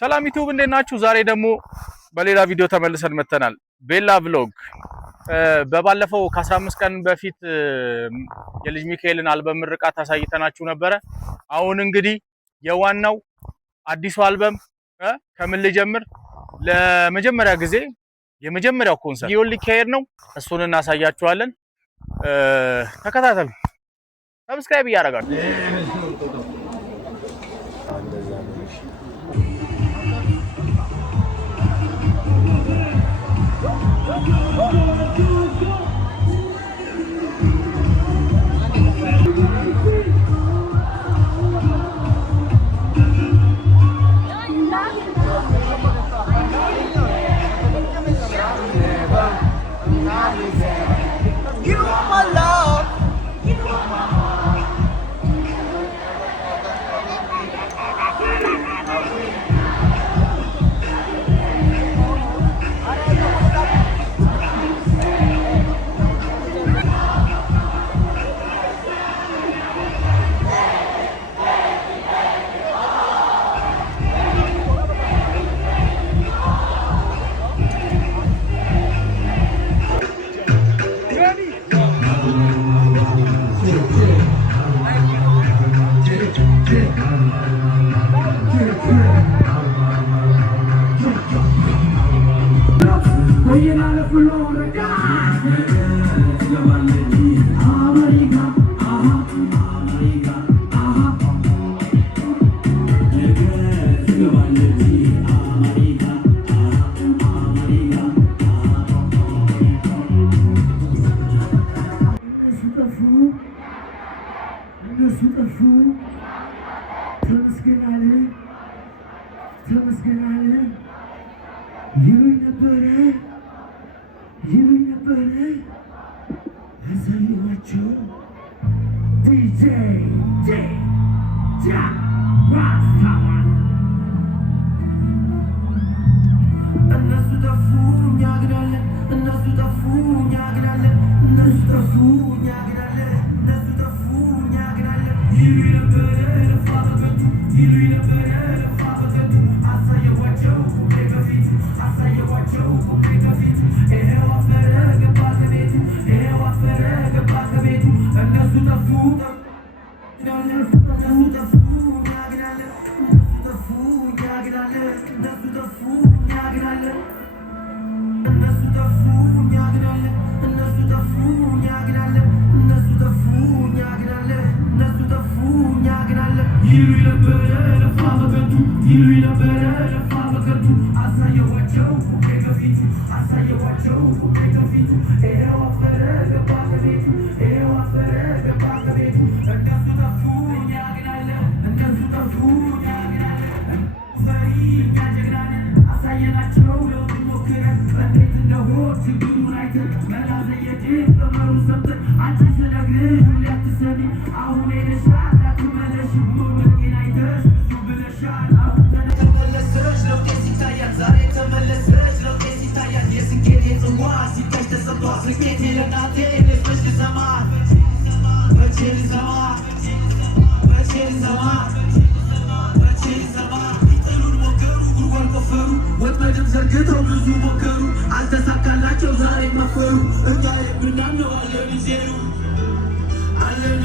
ሰላም ዩቲዩብ እንዴት ናችሁ? ዛሬ ደግሞ በሌላ ቪዲዮ ተመልሰን መተናል። ቤላ ቭሎግ በባለፈው ከ15 ቀን በፊት የልጅ ሚካኤልን አልበም ምርቃት አሳይተናችሁ ነበረ። አሁን እንግዲህ የዋናው አዲሱ አልበም ከምን ልጀምር፣ ለመጀመሪያ ጊዜ የመጀመሪያው ኮንሰርት ይሁን ሊካሄድ ነው። እሱን እናሳያችኋለን። ተከታተሉ። ሰብስክራይብ እያደረጋችሁ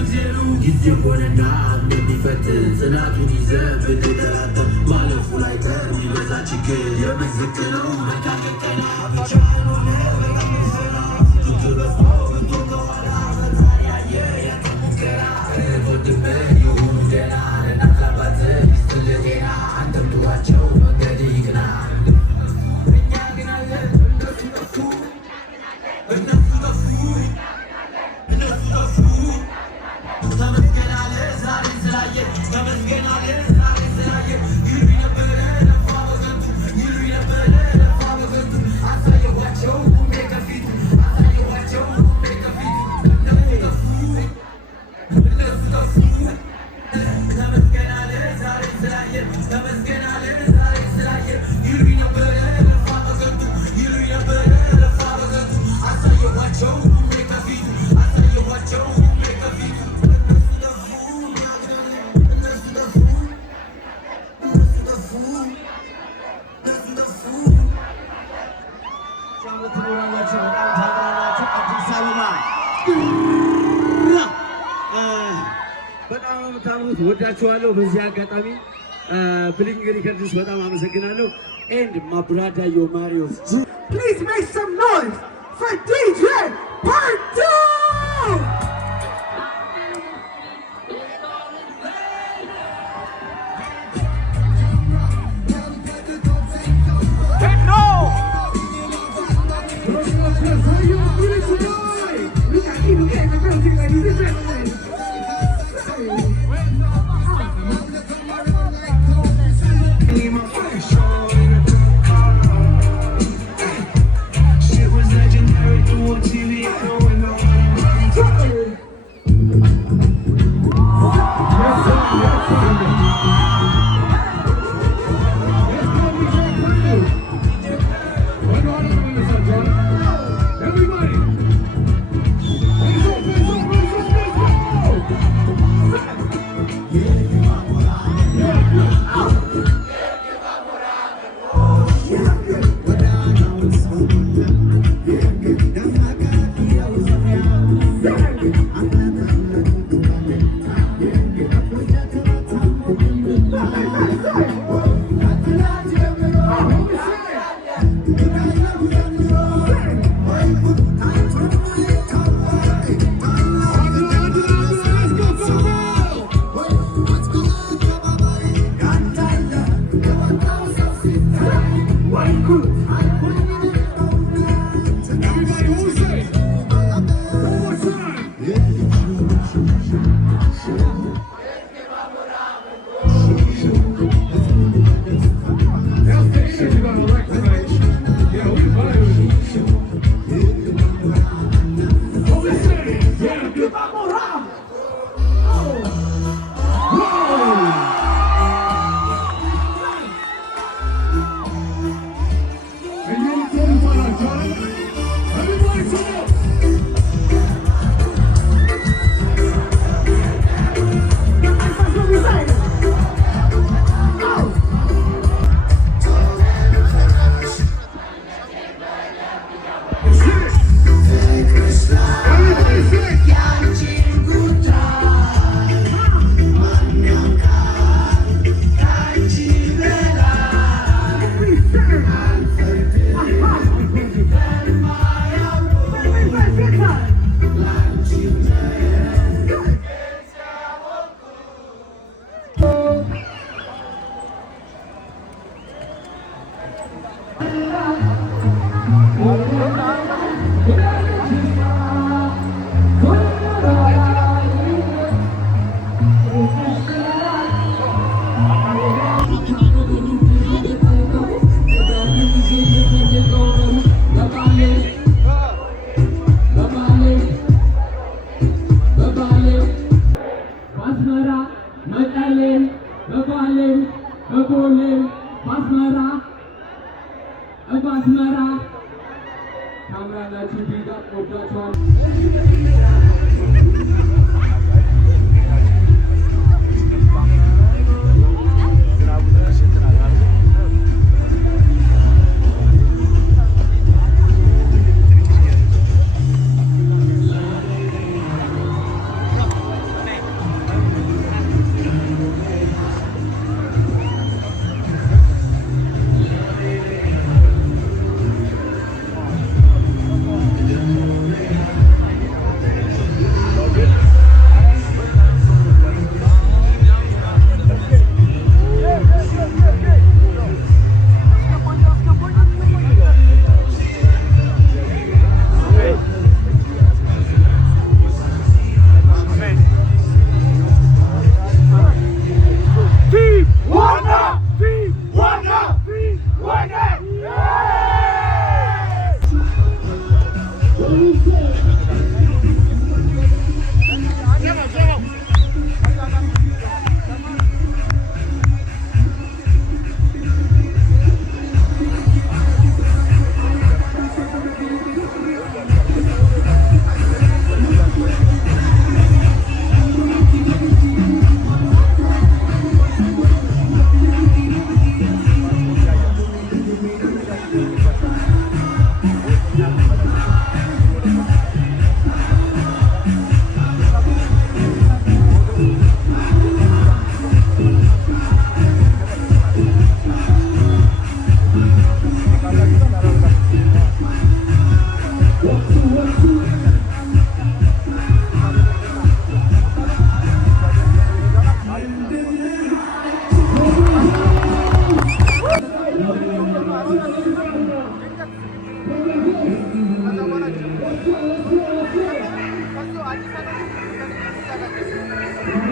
Zero. ጊዜ ሆነና እንደሚፈትን ጽናቱን ይዘህ ብትጠራጠር ማለፉ ላይ ቀር የሚበዛ ችግር የመዝቅ ነው መታቀቀና ብቻህን ሆነ በጣም ሰራ ስትበስሞ ብትወቀኋላ በዛሬ ያየ ያተሙከራ ወንድም ይሁኑ ደና ለእናት አባት ሚስት ለጤና አንተም ትዋቸው መንገድ ይቅና እኛ ግን አለን እነሱ ጠፉ እነሱ ጠፉ እነሱ ጠፉ ተመስገን አለ ዛሬ ስላየ ተመስገን አለ ዛሬ ስላየ ይሉ ነበረ ለፋ በከንቱ ይሉ ነበረ ለፋ በከንቱ አሳየኋቸው ቁሜ ከፊቱ አሳየኋቸው ቁሜ ከፊቱ እነሱ ጠፉ እነሱ ጠፉ ተመስገን አለ ዛሬ ስላየ ተመስገን አለ ዛሬ ስላየ ይሉ ነበረ ለፋ በከንቱ ይሉ ነበረ ለፋ በከንቱ አሳየኋቸው ቁሜ ከፊቱ አሳየኋቸው ቁሜ ከፊቱ በጣም የምታምሩት ወዳችኋለሁ። በዚህ አጋጣሚ ብሊንግ ሪከርድስ በጣም አመሰግናለሁ። ኤንድ ማብራዳ ዮማሪዮስ Please make some noise for DJ Party!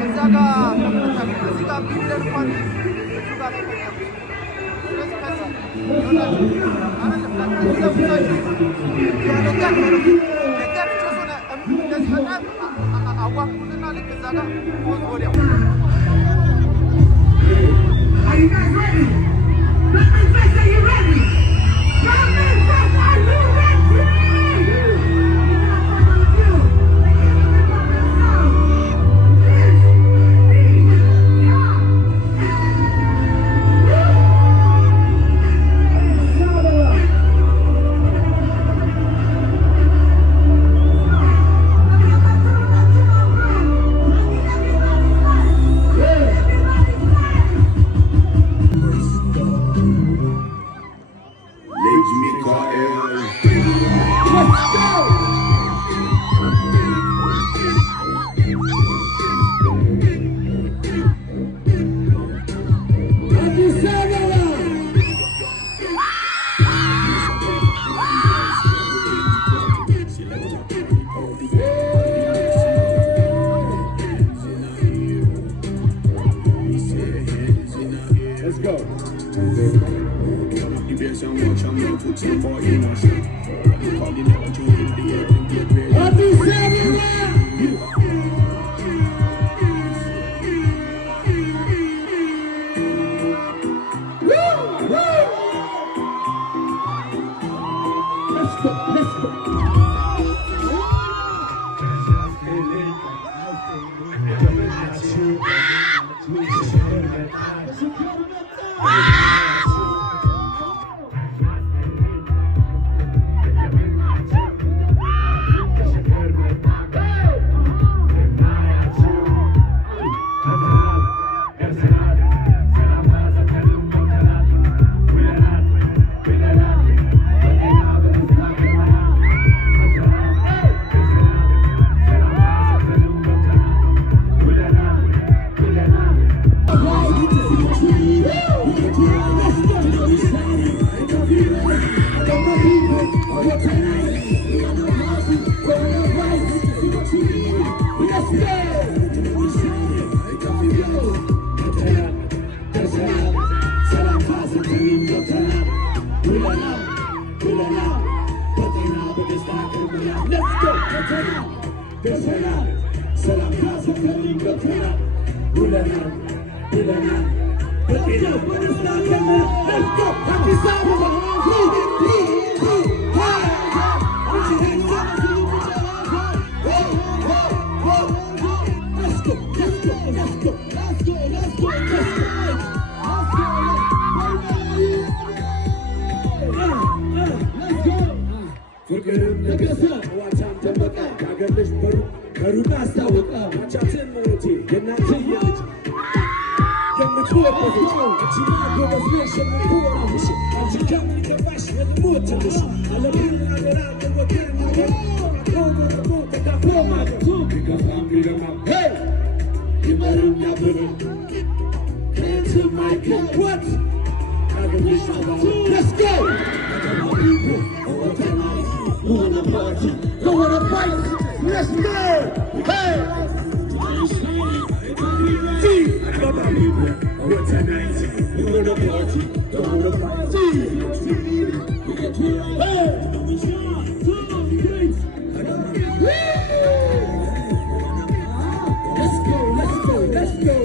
እዛ ጋር ከምታገኝ እዚህ ጋር ቢቢለን እንኳን እሱ ጋር ላይ ተቀምጥ። ስለዚህ ከዚህ ይሆናል አይደለም ለዚህ ዘብታችሁ ያለጋ ደጋፊ ሆነ እንደዚህ በጣም አዋኩትና ልክ እዛ ጋር ሆኖ ወዲያው Are you guys ready? Let me say, are you ready? Let me say, are you ready? Let's go! Let's go! Hey! What tonight? We wanna party, don't wanna fight. Let's go, let's go, let's go.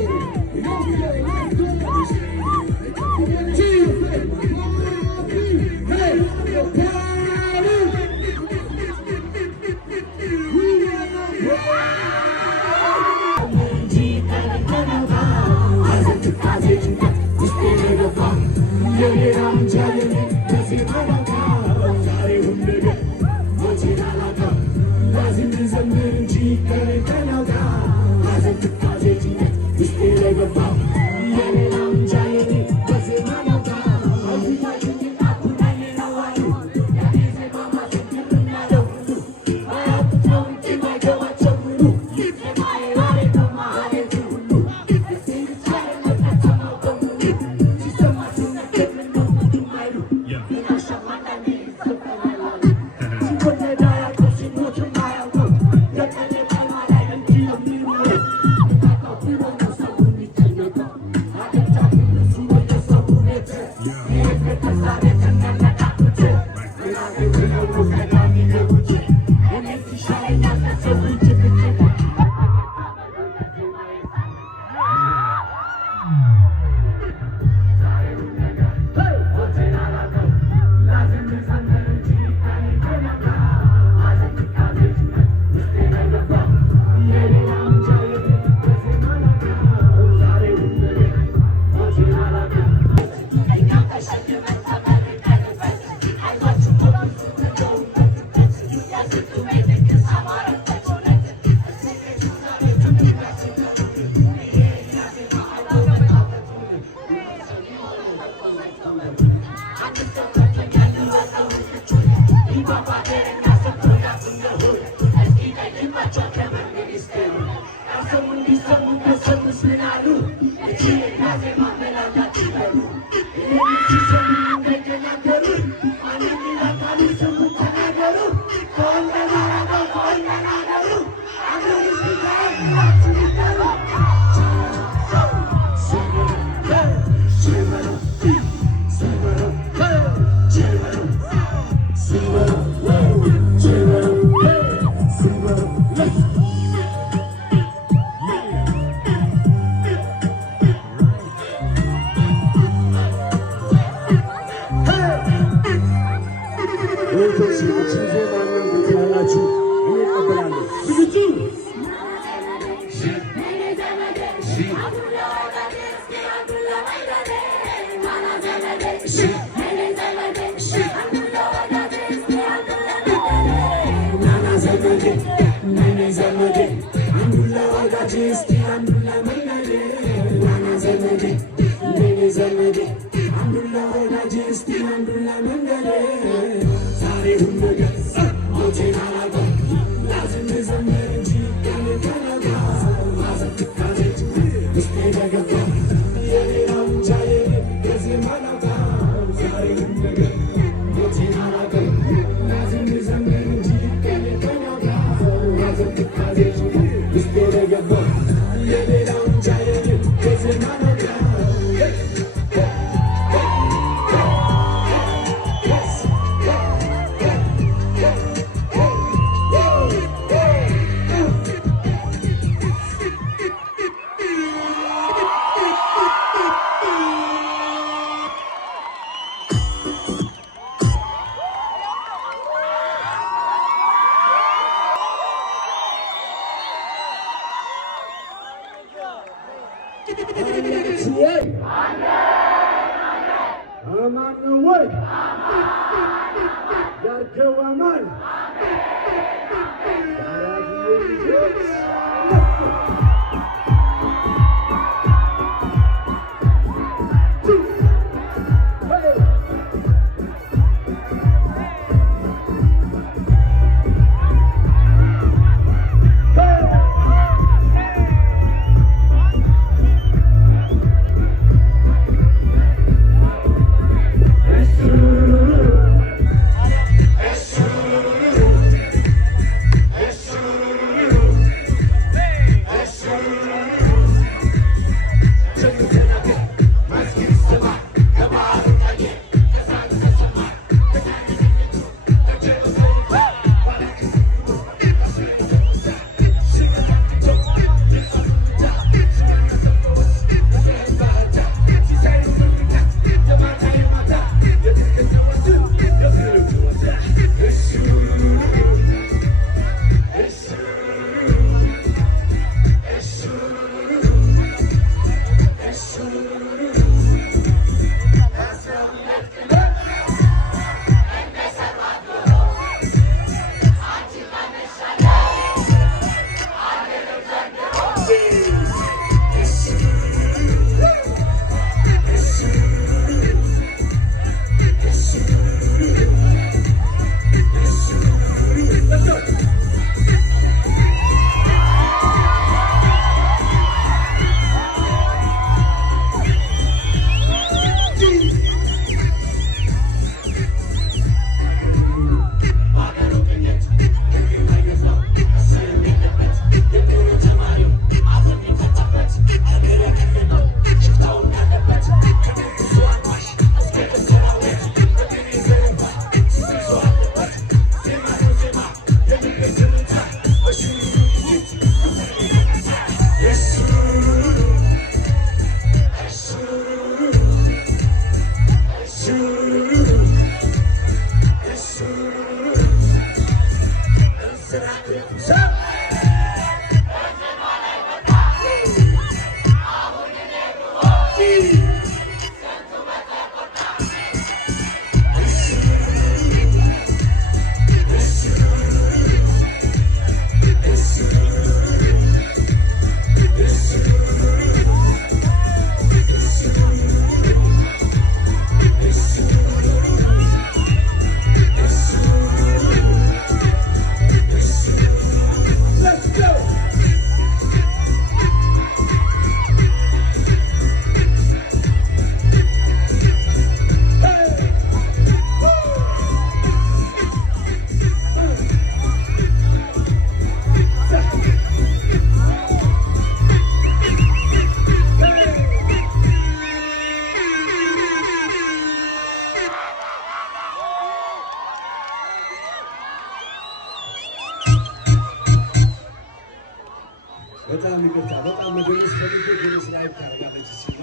በጣም ይቅርታ በጣም መደረስ ፈልጌ ድረስ ላይ ታርጋለች ሲሉ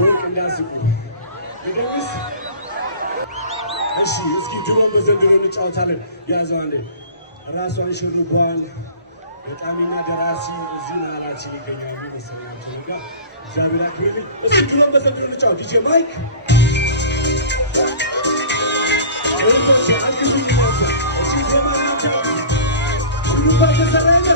ወርቅ እንዳስቁ መደረስ እሺ እስኪ ድሮ በዘንድሮ እንጫወታለን ያዘው አንዴ ራሷን ሽሩቧን በጣምና ደራሲ እዚህ መሀላችን ይገኛሉ መሰለኝ ጋር እግዚአብሔር ያክብርልኝ እስኪ ድሮ በዘንድሮ እንጫወት ዲጄ ማይክ እሺ አግዙኝ እሺ ዘማናቸው ሁሉ ባይተሰራለ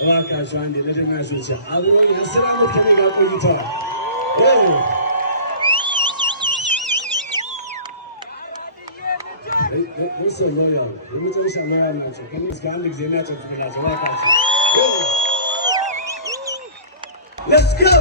እባካችሁ አንዴ ለደማሾች አብሮኝ 10 ዓመት ከኔ ጋር ቆይተዋል። እሱ ሎያል የመጨረሻ ሎያል ናቸው። ከኔ እስከ አንድ ጊዜ የሚያጨፍሩላቸው እባካችሁ Let's go!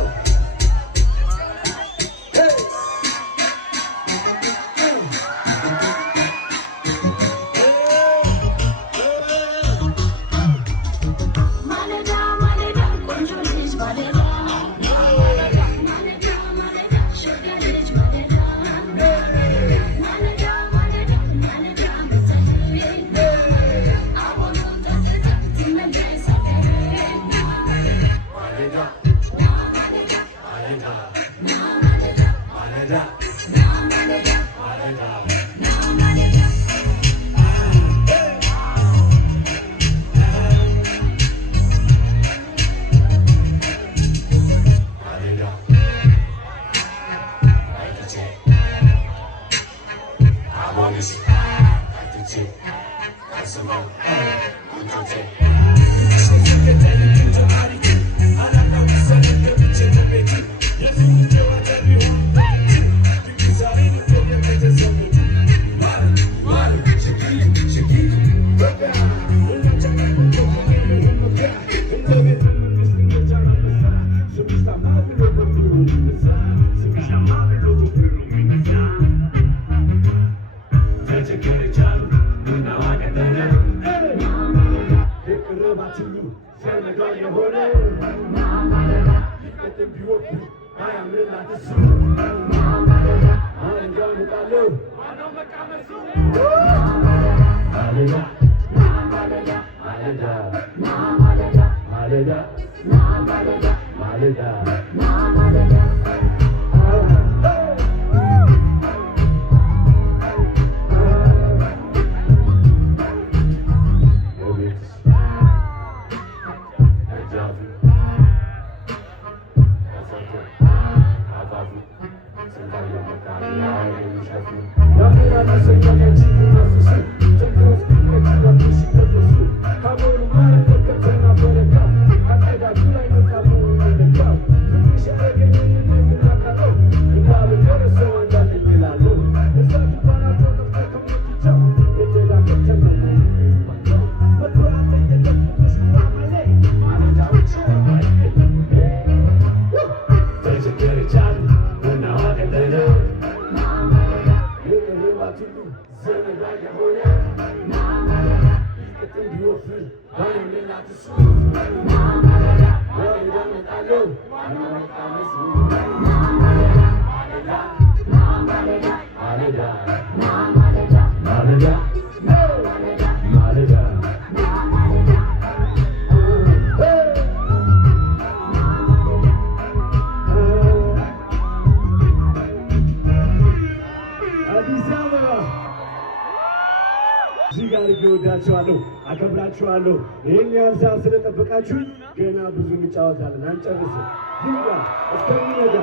አከብራችኋለሁ። ይሄን ያህል ሰዓት ስለጠበቃችሁ ገና ብዙ እንጫወታለን፣ አንጨርስም። ይንጋ እስከሚነጋ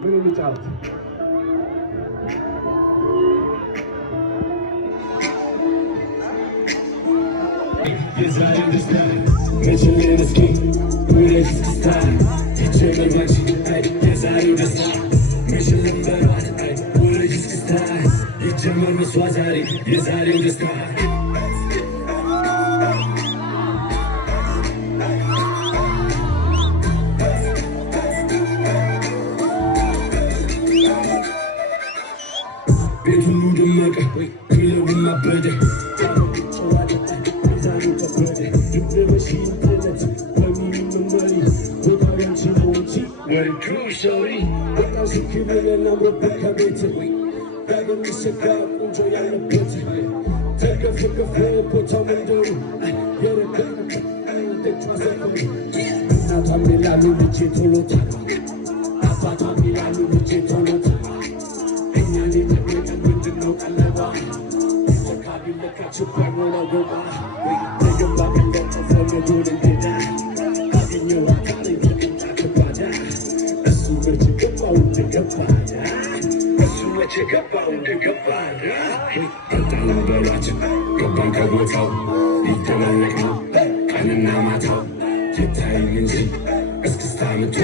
ምን እንጫወት? የዛሬው ደስታ መቼም እስኪ ሁለት ስታ ይቸመርማች የዛሬው ደስታ መቼም በሯት ሁለት ስታ ይጀመር መስዋ ዛሬ የዛሬው ደስታ ቤት ሁሉ ደመቀ ክለቡም አበደ መቼ ገባው እንደገባ በጣም በሏቸው ገባን ከቦታው ሊደበለቅ ነው ቀንና ማታው የታይም እንጂ እስክስታ ምቷ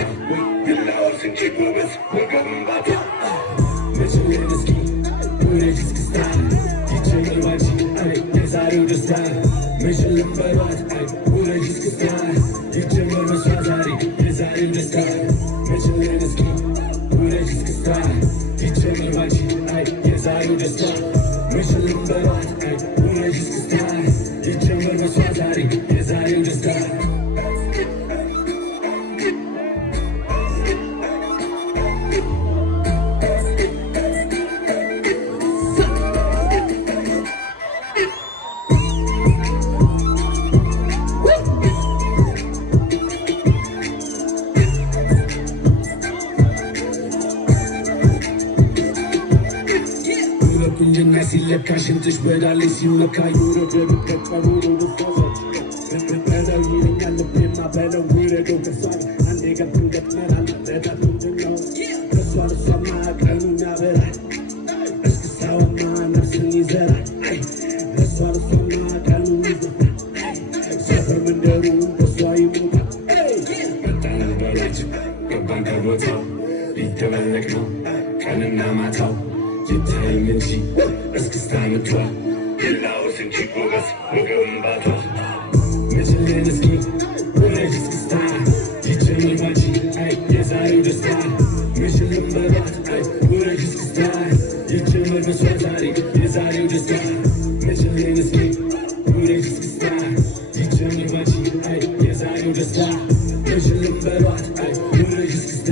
ይላወስ እንጂ ጎበዝ ወገቡን ባቷ መችልን እስኪ ውረጅ እስክስታ ይጀምር ባንቺ የዛሬው ደስታ መችልን በሏት ውረጅ እስክስታ ይጀምር በሷ ዛሬ የዛሬው ደስታ መችልን እስኪ ውረጅ እስክስታ ይጀምር ባንቺ የዛሬው ደስታ መችልን በሏት ውረጅ እስክስታ ይጀምር በሷ ዛሬ የዛሬው ደስታ ቁንጅና ሲለካ ሽንትሽ በዳለች ሲለካ ይውረድ በቀኑ በለው ይለኛል ልቤማ በለው ውረደው ከሷል አንዴ ገብን ገጥመናል ለታት ምንድነው ከሷል እሷማ ቀኑን ያበራል እስክስታዋማ ነፍስን ይዘራል ከሷል እሷማ ቀኑን ይዘራል ሰፈር መንደሩ በሷ ይሞታል በጣም በላቸው ገባን ከቦታው ሊደበለቅ ነው ቀንና ማታው ይታይም እንጂ እስክስታ ምቷ ይላወስ እንጂ ጎበዝ ወገቡን ባቷ መችልን እስኪ ውረጅ እስክስታ ይጀምር ባንቺ የዛሬው ደስታ መችልን በሏት ውረጅ እስክስታ ይጀምር በሷ ዛሬ የዛሬው ደስታ መችልን እስኪ ውረጅ እስክስታ ይጀምር ባንቺ የዛሬው ደስታ መችልን በሏት ውረጅ እስክስታ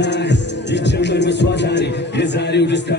ይጀምር በሷ ዛሬ የዛሬው ደስታ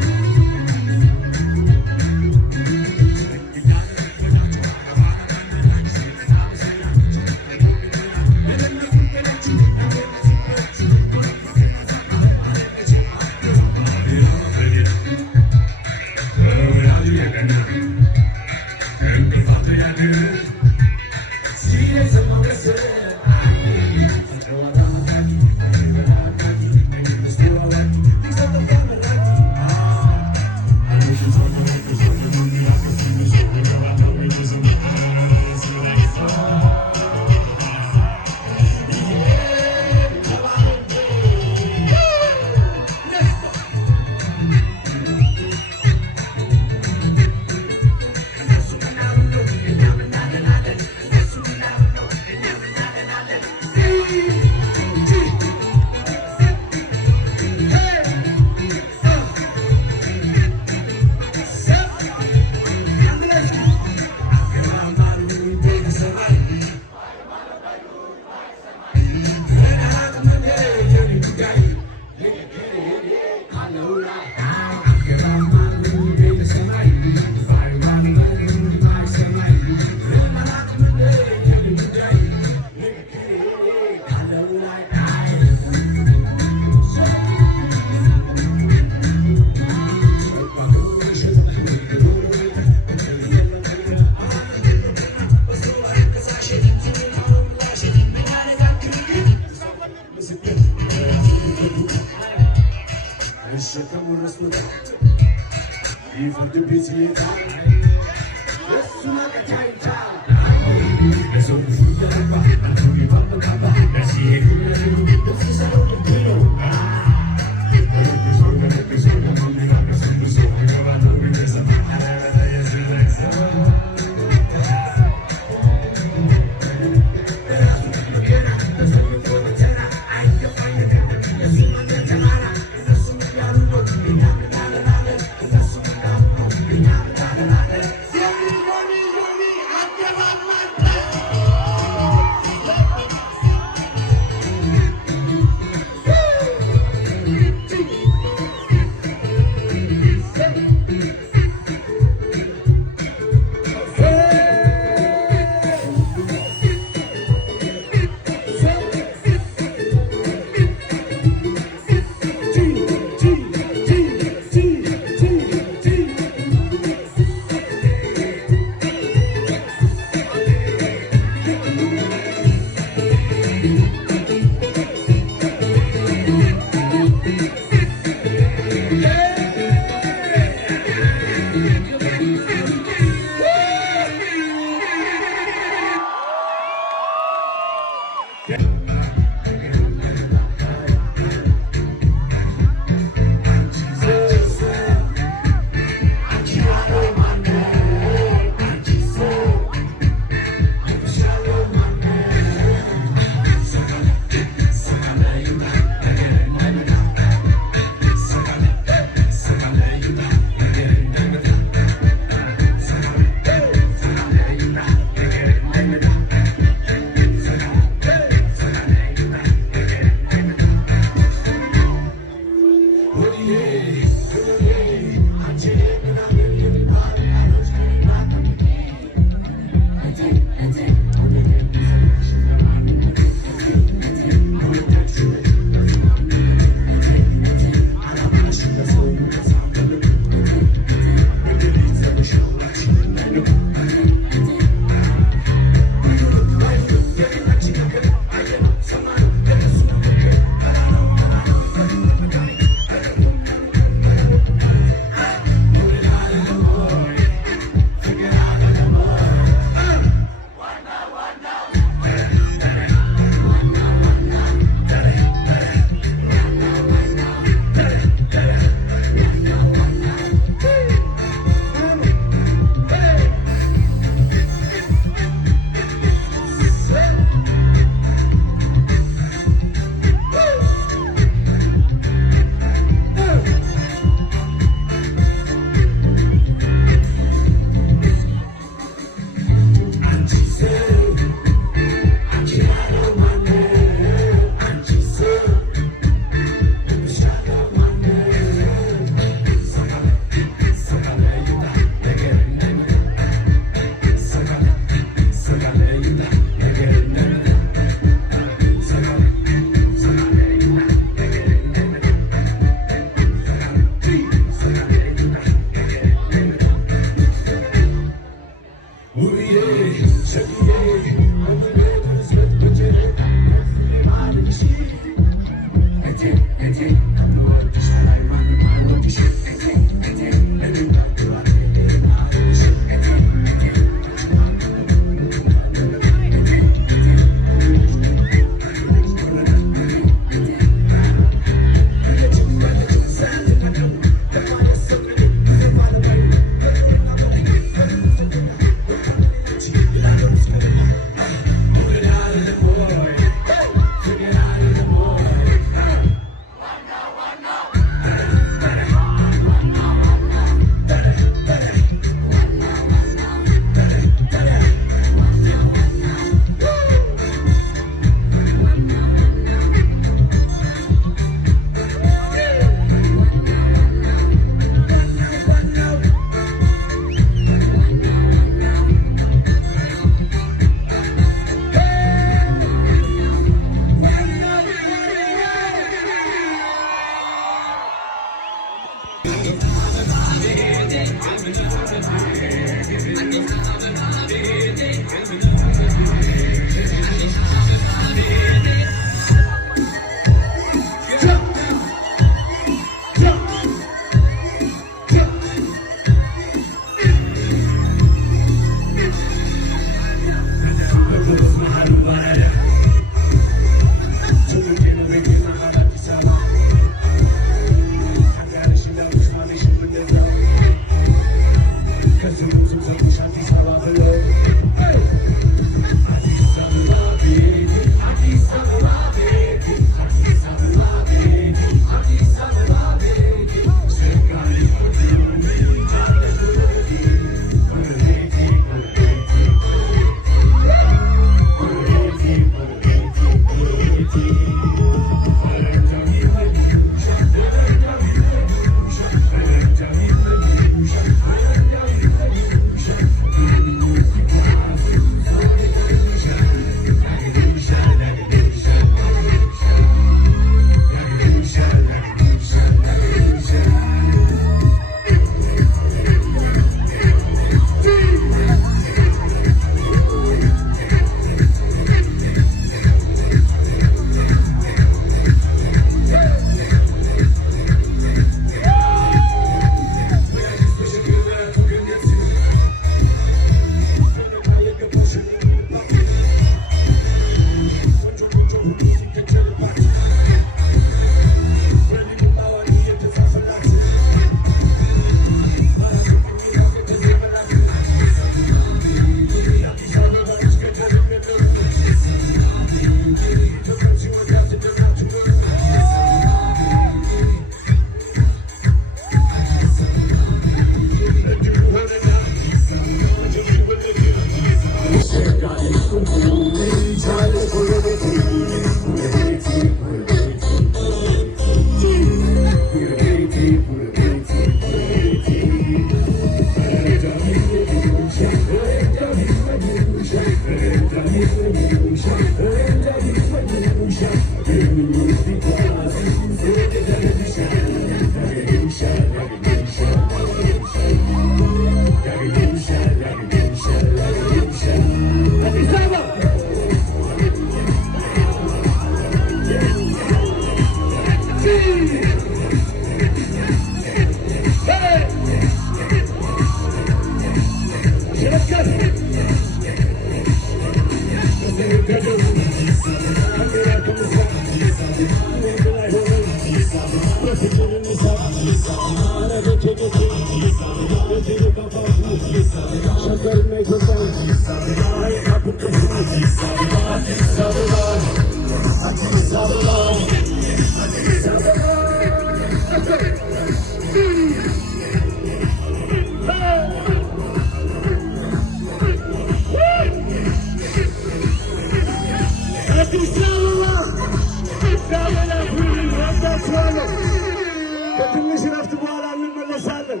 ከትንሽ ረፍት በኋላ እንመለሳለን።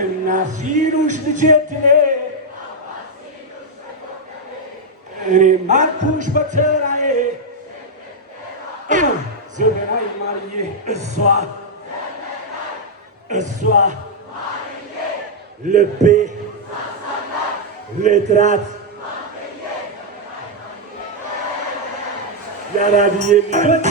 እናሲሉሽ ልጄትኔ እኔ ማርኩሽ በተራዬ ዘመናዊ ማርዬ እሷ ልቤ ልጥራት ያራድዬ ልጆች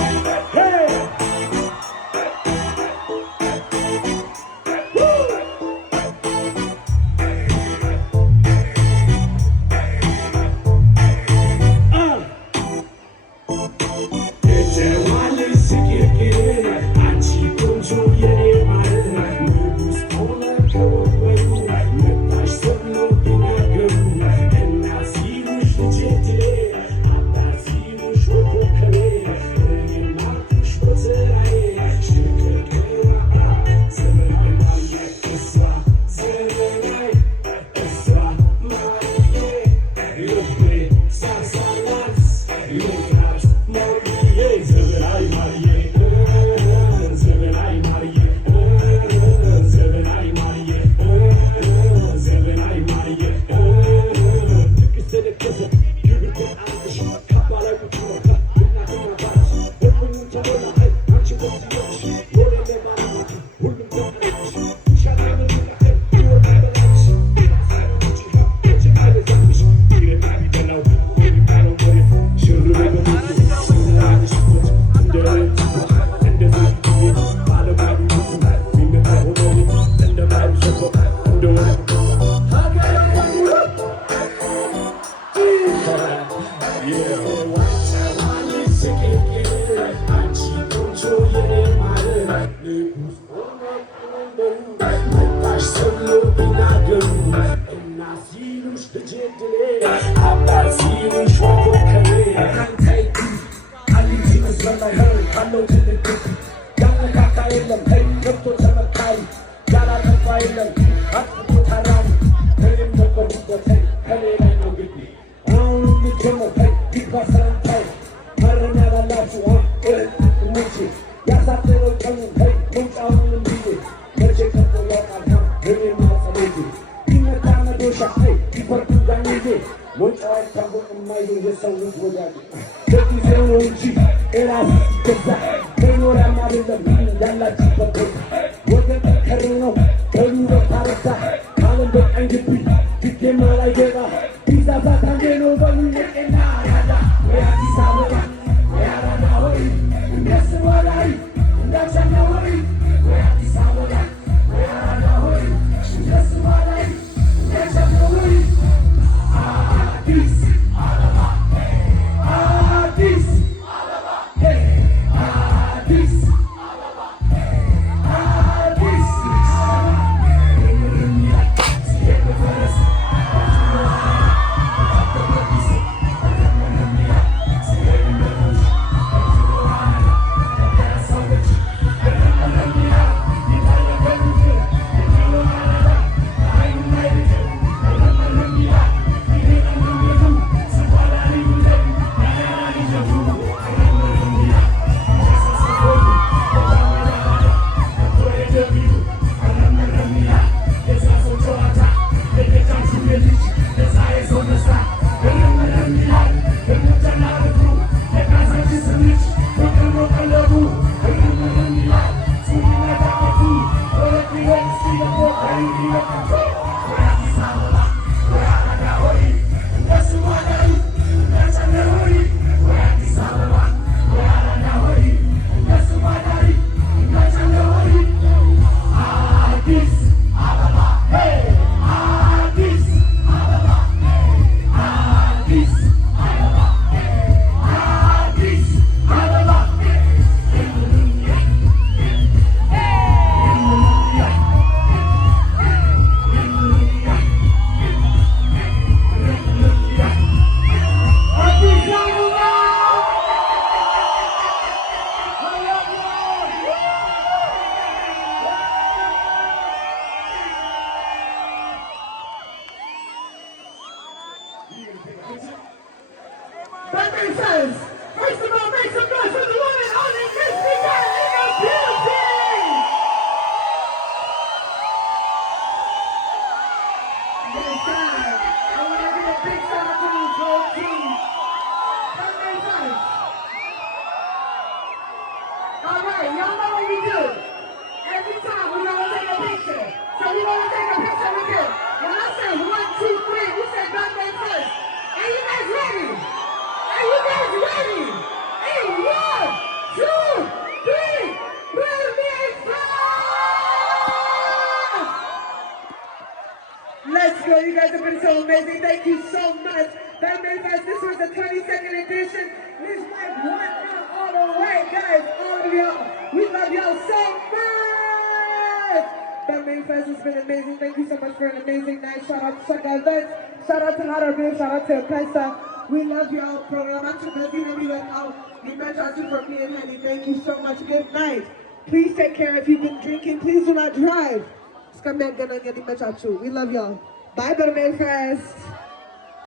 Batman says, first of all, make some noise for the woman on the Miss Miguel in the building! Yes, guys. I want to give a big shout out to this whole team. Batman says. All right, y'all know what we do. Every time we gonna take a picture. So we gonna take a picture with you. When I say 1, 2, 3, we say Batman first. Are you guys ready? Are you guys ready? Hey, 1, 2, 3, Batman first! Let's go. You guys have been so amazing. Thank you so much. Batman Fest, this was the 22nd edition. Miss Mike won out all the way, guys. All of y'all. We love y'all so much. Batman Fest has been amazing. Thank you so much for an amazing night. Shout out to Shaka Events. Shout out to Harabir. Shout out to Pesa. We love y'all. Programa Chupazina. We went out. We met y'all for me and Henny. Thank you so much. Good night. Please take care. If you've been drinking, please do not drive. We love y'all. Bye, Batman Fest.